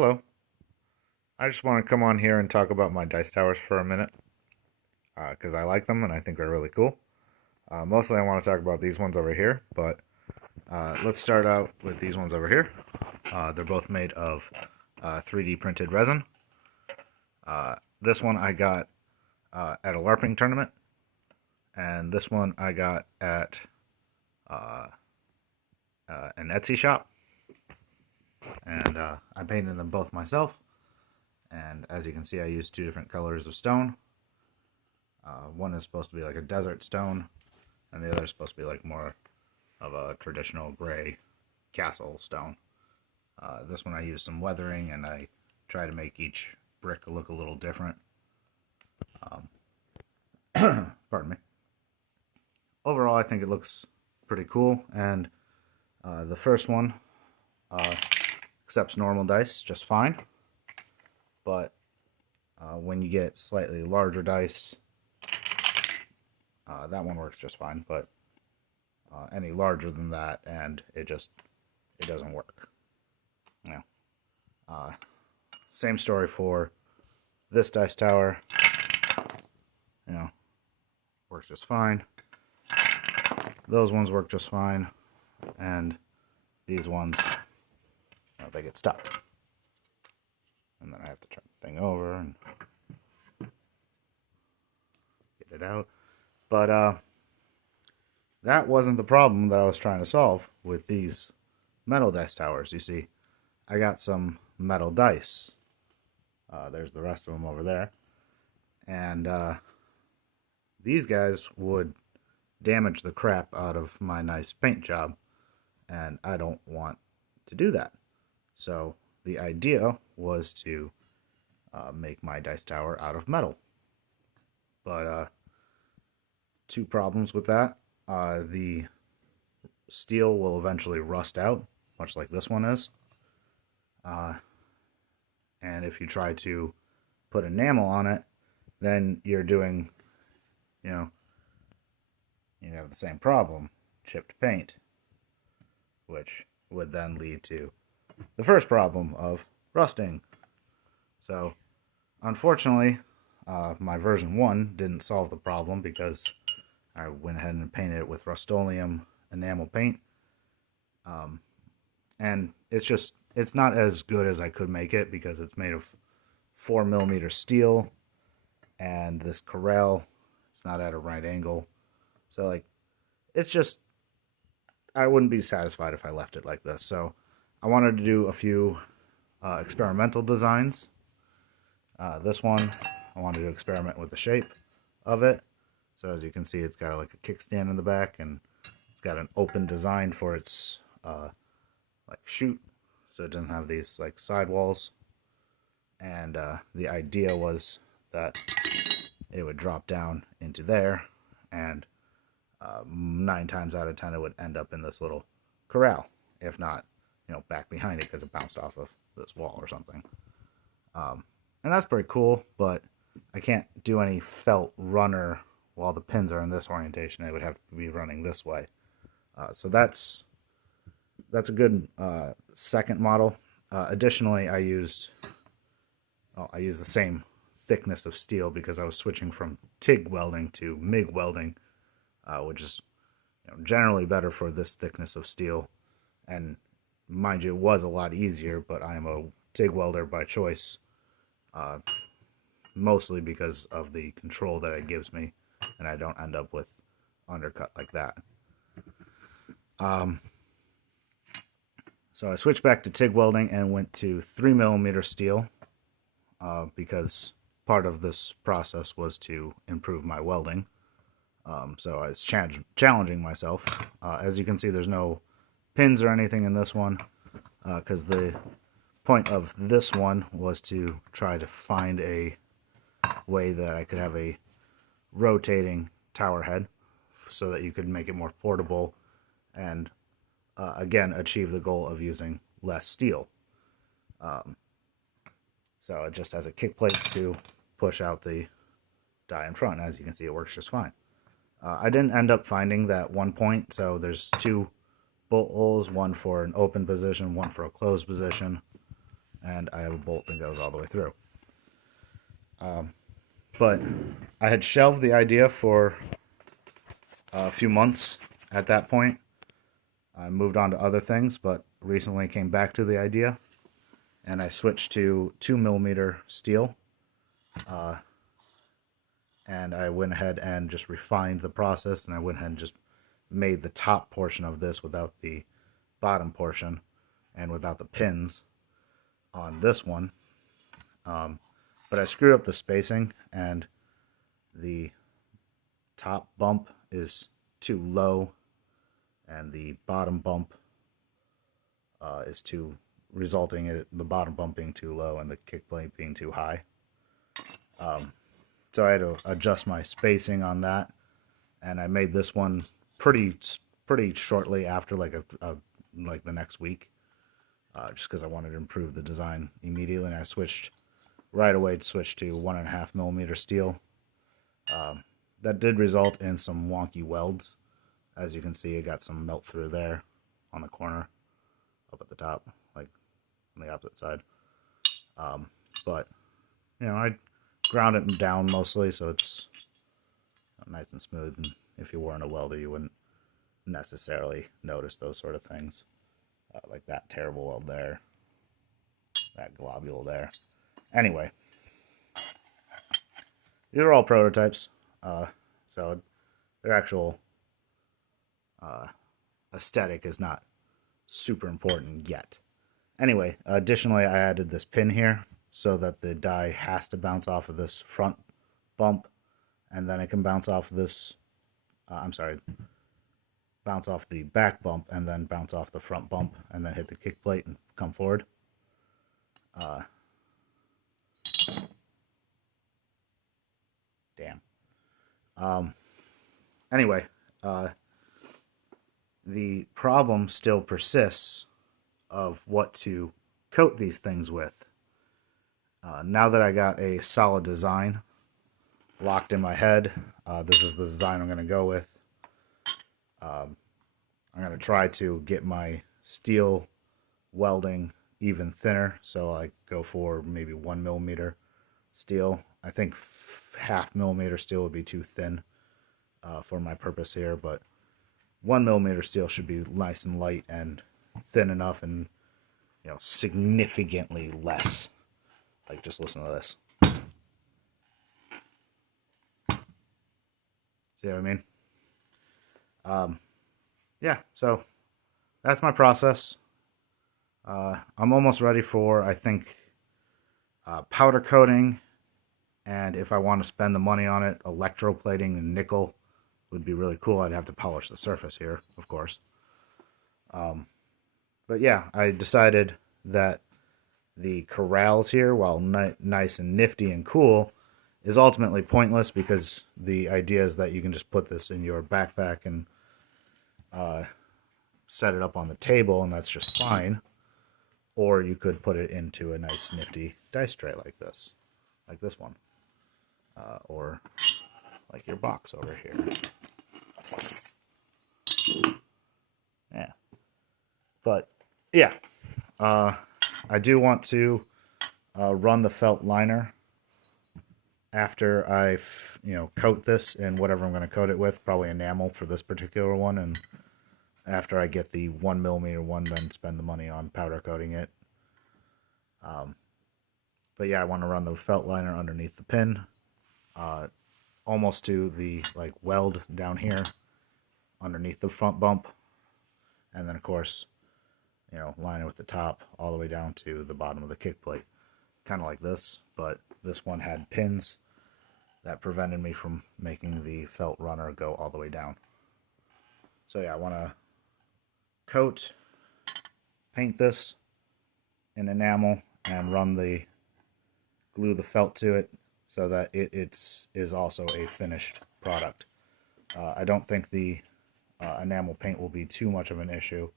Hello. I just want to come on here and talk about my dice towers for a minute because I like them and I think they're really cool. Mostly I want to talk about these ones over here, but let's start out with these ones over here. They're both made of 3D printed resin. This one I got at a LARPing tournament, and this one I got at uh, an Etsy shop. And I painted them both myself. And as you can see, I used two different colors of stone. One is supposed to be like a desert stone, and the other is supposed to be like more of a traditional gray castle stone. This one I used some weathering, and I try to make each brick look a little different. Pardon me. Overall, I think it looks pretty cool, and the first one accepts normal dice just fine. But when you get slightly larger dice, that one works just fine. But any larger than that, and it doesn't work. Yeah. Same story for this dice tower. Works just fine. Those ones work just fine, and these ones, they get stuck. And then I have to turn the thing over and get it out. But that wasn't the problem that I was trying to solve with these metal dice towers. You see, I got some metal dice. There's the rest of them over there. And these guys would damage the crap out of my nice paint job. And I don't want to do that. So the idea was to make my dice tower out of metal. But two problems with that. The steel will eventually rust out, much like this one is. And if you try to put enamel on it, then you're doing, you have the same problem, chipped paint, which would then lead to the first problem of rusting. So, unfortunately, my version 1 didn't solve the problem because I went ahead and painted it with Rust-Oleum enamel paint. And it's not as good as I could make it because it's made of 4mm steel, and this corral, it's not at a right angle. So, I wouldn't be satisfied if I left it like this. So, I wanted to do a few experimental designs. This one, I wanted to experiment with the shape of it. So as you can see, it's got like a kickstand in the back, and it's got an open design for its chute, so it doesn't have these like sidewalls. And the idea was that it would drop down into there, and 9 times out of 10 it would end up in this little corral, if not, back behind it because it bounced off of this wall or something. And that's pretty cool, but I can't do any felt runner while the pins are in this orientation. It would have to be running this way. So that's a good second model. Additionally, I used the same thickness of steel because I was switching from TIG welding to MIG welding, which is generally better for this thickness of steel. And mind you, it was a lot easier, but I am a TIG welder by choice, mostly because of the control that it gives me, and I don't end up with undercut like that. So I switched back to TIG welding and went to 3mm steel because part of this process was to improve my welding. So I was challenging myself. As you can see, there's no pins or anything in this one because the point of this one was to try to find a way that I could have a rotating tower head so that you could make it more portable and again achieve the goal of using less steel. So it just has a kick plate to push out the die in front. As you can see, it works just fine. I didn't end up finding that one point, so there's 2 bolt holes, one for an open position, one for a closed position. and I have a bolt that goes all the way through. But I had shelved the idea for a few months at that point. I moved on to other things, but recently came back to the idea, and I switched to 2mm steel. And I went ahead and just refined the process, and I went ahead and just made the top portion of this without the bottom portion and without the pins on this one. But I screwed up the spacing, and the top bump is too low, and the bottom bump is too, resulting in the bottom bump being too low and the kick plate being too high. So I had to adjust my spacing on that, and I made this one pretty shortly after, like like the next week, just because I wanted to improve the design immediately. And I switched right away to 1.5mm steel. That did result in some wonky welds. As you can see, it got some melt through there on the corner, up at the top, like on the opposite side. But I ground it down mostly, so it's nice and smooth. And if you weren't a welder, you wouldn't necessarily notice those sort of things, like that terrible weld there, that globule there. Anyway, these are all prototypes, so their actual aesthetic is not super important yet. Anyway, additionally, I added this pin here so that the die has to bounce off of this front bump, and then it can bounce off this, bounce off the back bump, and then bounce off the front bump, and then hit the kick plate and come forward. Damn. Anyway, the problem still persists of what to coat these things with. Now that I got a solid design locked in my head, this is the design I'm going to go with. I'm going to try to get my steel welding even thinner, so I go for maybe 1mm steel. I think 0.5mm steel would be too thin for my purpose here, but 1mm steel should be nice and light and thin enough, and significantly less. Like, just listen to this. See what I mean? Yeah, so that's my process. I'm almost ready for, I think, powder coating, and if I want to spend the money on it, electroplating and nickel would be really cool. I'd have to polish the surface here, of course. But yeah, I decided that the corrals here, while nice and nifty and cool, is ultimately pointless, because the idea is that you can just put this in your backpack and set it up on the table, and that's just fine. Or you could put it into a nice nifty dice tray like this one, or like your box over here. Yeah, but yeah, I do want to run the felt liner after I coat this in whatever I'm going to coat it with, probably enamel for this particular one, and after I get the 1mm one, then spend the money on powder coating it. But yeah, I want to run the felt liner underneath the pin, almost to the weld down here underneath the front bump, and then of course line it with the top all the way down to the bottom of the kick plate, kind of like this. But this one had pins that prevented me from making the felt runner go all the way down. So yeah, I want to paint this in enamel and glue the felt to it, so that it is also a finished product. I don't think the enamel paint will be too much of an issue,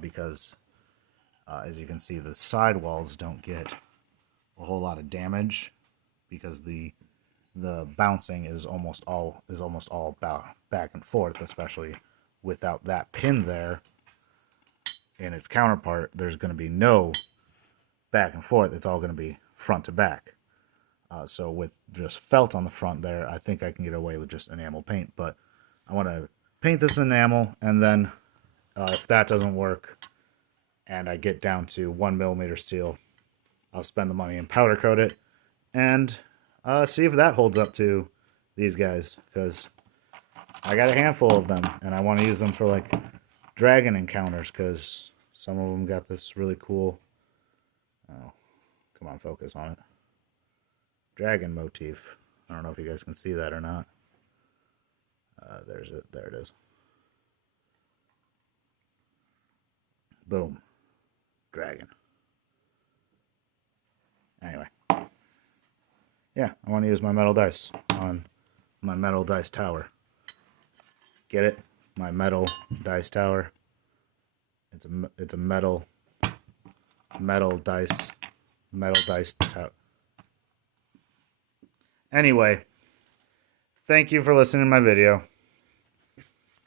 because as you can see, the sidewalls don't get a whole lot of damage, because the bouncing is almost all back and forth, especially without that pin there in its counterpart. There's going to be no back and forth, it's all going to be front to back. So with just felt on the front there, I think I can get away with just enamel paint. But I want to paint this enamel, and then if that doesn't work and I get down to 1mm steel, I'll spend the money and powder coat it and see if that holds up to these guys, because I got a handful of them and I want to use them for like dragon encounters, because some of them got this really cool, oh, come on, focus on it, dragon motif. I don't know if you guys can see that or not. There it is. Boom. Dragon. Anyway. Yeah, I want to use my metal dice on my metal dice tower. Get it? My metal dice tower. It's a metal dice tower. Anyway, thank you for listening to my video.